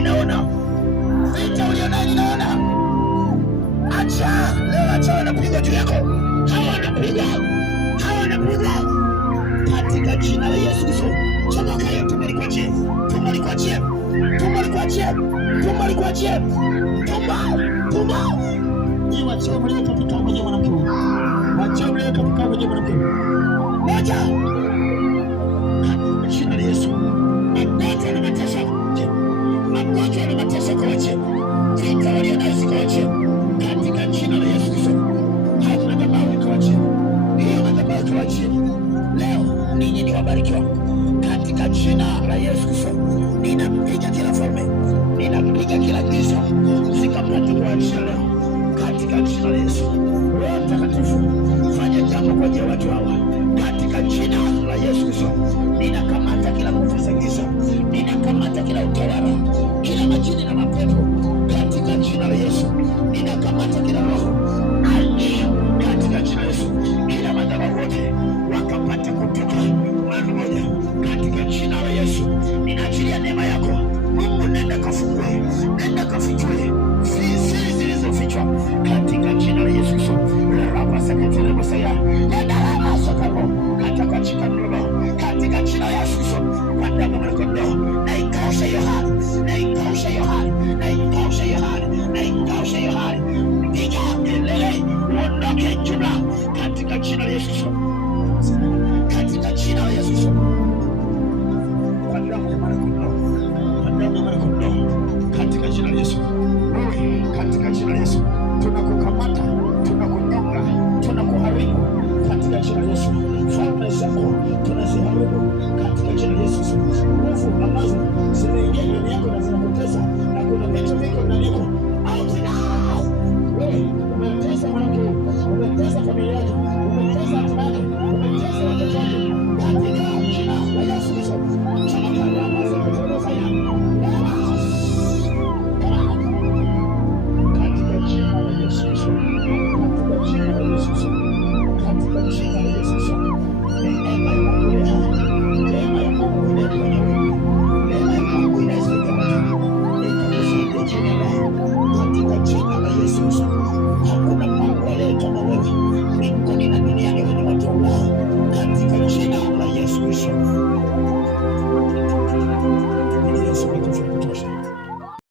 ninaona vita ulionayo, ninaona. Acha leo, acha wanapiga juu yako, hawa wanapiga katika jina la Yesu Kristo. Chomoka hiyo, tumbo likuachie, tumbo likuachie, tumbo likuachie, tumbo likuachie, tumbo. Ni wachie mlio katika mmoja mwanamke huyu, wachie mlio katika mmoja mwanamke huyu, moja katika jina la Yesu. Magonjwa na mateso, magonjwa na mateso kuachie, vita walionayo zikuachie katika jina la Yesu Kristo. Hayo madhabahu kuachie, hiyo madhabahu kuachie leo. Ninyi ni wabarikiwa katika jina la Yesu Kristo. Ninapiga kila falme, ninapiga kila giza zikapata kuachia leo katika jina la Yesu. Roho Mtakatifu, fanya jambo kwa ajili ya watu hawa katika jina la Yesu Kristo. Ninakamata kila nguvu za giza, ninakamata kila utawala, kila majini na mapepo katika jina la Yesu. Ninakamata kila roho katika jina la Yesu. Kila madhabahu wote wakapata kutoka mara moja katika jina la Yesu. Ninaachilia neema yako Mungu, nenda kafungue, nenda kafichue